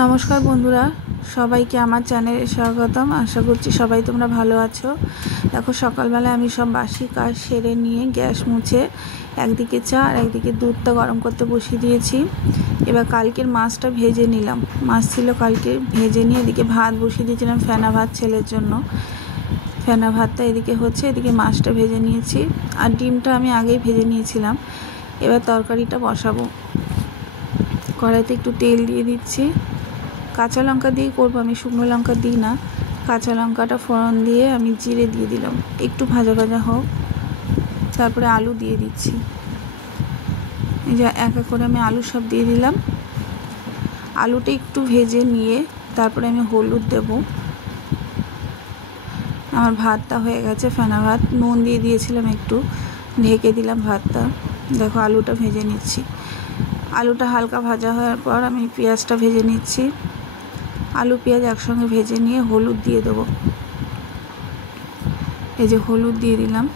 নমস্কার বন্ধুরা, সবাইকে আমার চ্যানেলে স্বাগতম। আশা করছি সবাই তোমরা ভালো আছো। দেখো, সকালবেলা আমি সব বাসি কাজ সেরে নিয়ে গ্যাস মুছে একদিকে চা আর একদিকে দুধটা গরম করতে বসিয়ে দিয়েছি। এবার কালকের মাছটা ভেজে নিলাম। মাছ ছিল কালকে, ভেজে নিয়ে এদিকে ভাত বসিয়ে দিয়েছিলাম, ফেনা ভাত ছেলের জন্য। ফেনা ভাতটা এদিকে হচ্ছে, এদিকে মাছটা ভেজে নিয়েছি আর ডিমটা আমি আগেই ভেজে নিয়েছিলাম। এবার তরকারিটা বসাবো। কড়াইতে একটু তেল দিয়ে দিচ্ছি। কাঁচা লঙ্কা দিয়ে করবো আমি, শুকনো লঙ্কা দিই না। কাঁচা লঙ্কাটা ফোড়ন দিয়ে আমি জিরে দিয়ে দিলাম, একটু ভাজা ভাজা হোক। তারপরে আলু দিয়ে দিচ্ছি। এই যে এক এক করে আমি আলু সব দিয়ে দিলাম। আলুটা একটু ভেজে নিয়ে তারপরে আমি হলুদ দেব। আমার ভাতটা হয়ে গেছে, ফেনা ভাত। নুন দিয়ে দিয়েছিলাম একটু, ঢেকে দিলাম ভাতটা। দেখো, আলুটা ভেজে নিচ্ছি। আলুটা হালকা ভাজা হওয়ার পর আমি পেঁয়াজটা ভেজে নিচ্ছি। আলু পেঁয়াজ একসঙ্গে ভেজে নিয়ে হলুদ দিয়ে দেবো। এই যে হলুদ দিয়ে দিলাম।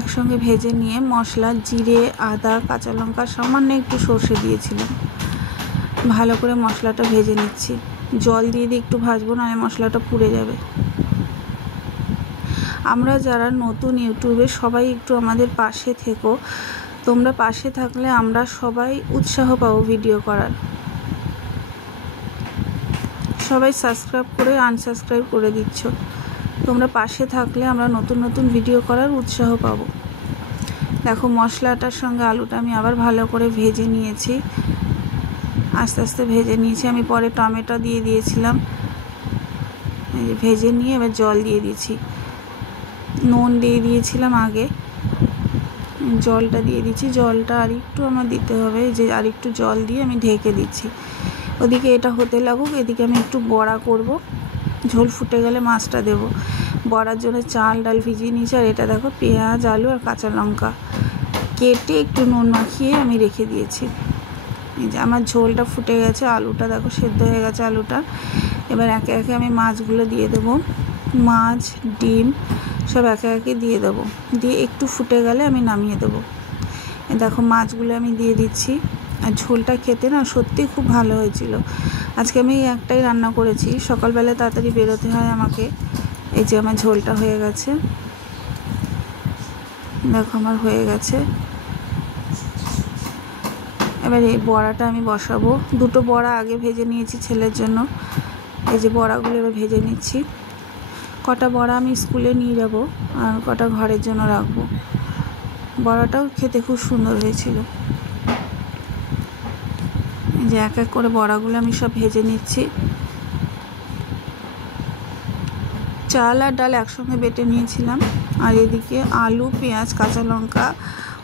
একসঙ্গে ভেজে নিয়ে মশলা, জিরে, আদা, কাঁচা লঙ্কা, সামান্য একটু সর্ষে দিয়েছিলাম। ভালো করে মশলাটা ভেজে নিচ্ছি। জল দিয়ে একটু ভাজবো, নাহলে মশলাটা পুড়ে যাবে। আমরা যারা নতুন ইউটিউবে, সবাই একটু আমাদের পাশে থেকো। তোমরা পাশে থাকলে আমরা সবাই উৎসাহ পাবো ভিডিও করার। সবাই সাবস্ক্রাইব করে আনসাবস্ক্রাইব করে দিচ্ছ। তোমরা পাশে থাকলে আমরা নতুন নতুন ভিডিও করার উৎসাহ পাবো। দেখো, মশলাটার সঙ্গে আলুটা আমি আবার ভালো করে ভেজে নিয়েছি। আস্তে আস্তে ভেজে নিয়েছি। আমি পরে টমেটো দিয়ে দিয়েছিলাম। ভেজে নিয়ে এবার জল দিয়ে দিয়েছি। নুন দিয়ে দিয়েছিলাম আগে, জলটা দিয়ে দিচ্ছি। জলটা আর একটু আমার দিতে হবে, যে আর একটু জল দিয়ে আমি ঢেকে দিচ্ছি। ওদিকে এটা হতে লাগুক, এদিকে আমি একটু বড়া করব। ঝোল ফুটে গেলে মাছটা দেব। বড়ার জন্য চাল ডাল ভিজিয়ে নিয়েছি। আর এটা দেখো, পেঁয়াজ, আলু আর কাঁচা লঙ্কা কেটে একটু নুন মাখিয়ে আমি রেখে দিয়েছি। এই যে আমার ঝোলটা ফুটে গেছে, আলুটা দেখো সেদ্ধ হয়ে গেছে আলুটা। এবার একে একে আমি মাছগুলো দিয়ে দেবো। মাছ, ডিম সব একে একে দিয়ে দেবো। দিয়ে একটু ফুটে গেলে আমি নামিয়ে দেবো। দেখো, মাছগুলো আমি দিয়ে দিচ্ছি। আর ঝোলটা খেতে না সত্যি খুব ভালো হয়েছিল। আজকে আমি একটাই রান্না করেছি, সকালবেলা তাড়াতাড়ি বেরোতে হয় আমাকে। এই যে আমার ঝোলটা হয়ে গেছে। দেখো, আমার হয়ে গেছে। এবার এই বড়াটা আমি বসাবো। দুটো বড়া আগে ভেজে নিয়েছি ছেলের জন্য। এই যে বড়াগুলো এবার ভেজে নিচ্ছি। কটা বড়া আমি স্কুলে নিয়ে যাব আর কটা ঘরের জন্য রাখবো। বড়াটাও খেতে খুব সুন্দর হয়েছিল। যে এক এক করে বড়াগুলো আমি সব ভেজে নিচ্ছি। চাল আর ডাল একসঙ্গে বেটে নিয়েছিলাম। আর এদিকে আলু, পেঁয়াজ, কাঁচা লঙ্কা,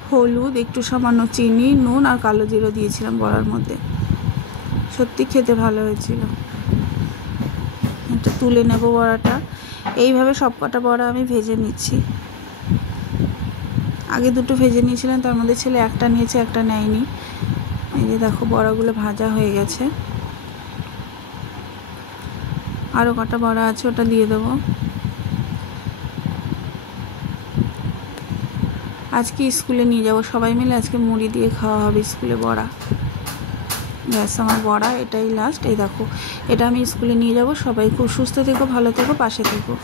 হলুদ, একটু সামান্য চিনি, নুন আর কালো জিরা দিয়েছিলাম বড়ার মধ্যে। সত্যি খেতে ভালো হয়েছিল। এটা তুলে নেব বড়াটা। এইভাবে সব কটা বড়া আমি ভেজে নিচ্ছি। আগে দুটো ভেজে নিয়েছিলাম, তার মধ্যে ছেলে একটা নিয়েছে, একটা নেয়নি। এই যে দেখো, বড়াগুলো ভাজা হয়ে গেছে। আরও কটা বড়া আছে, ওটা দিয়ে দেবো। আজকে স্কুলে নিয়ে যাব সবাই মিলে। আজকে মুড়ি দিয়ে খাওয়া হবে স্কুলে বড়া। ব্যাস, আমার বড়া এটাই লাস্ট। এই দেখো, এটা আমি স্কুলে নিয়ে যাব। সবাই খুব সুস্থ থেকো, ভালো থেকো, পাশে থেকো।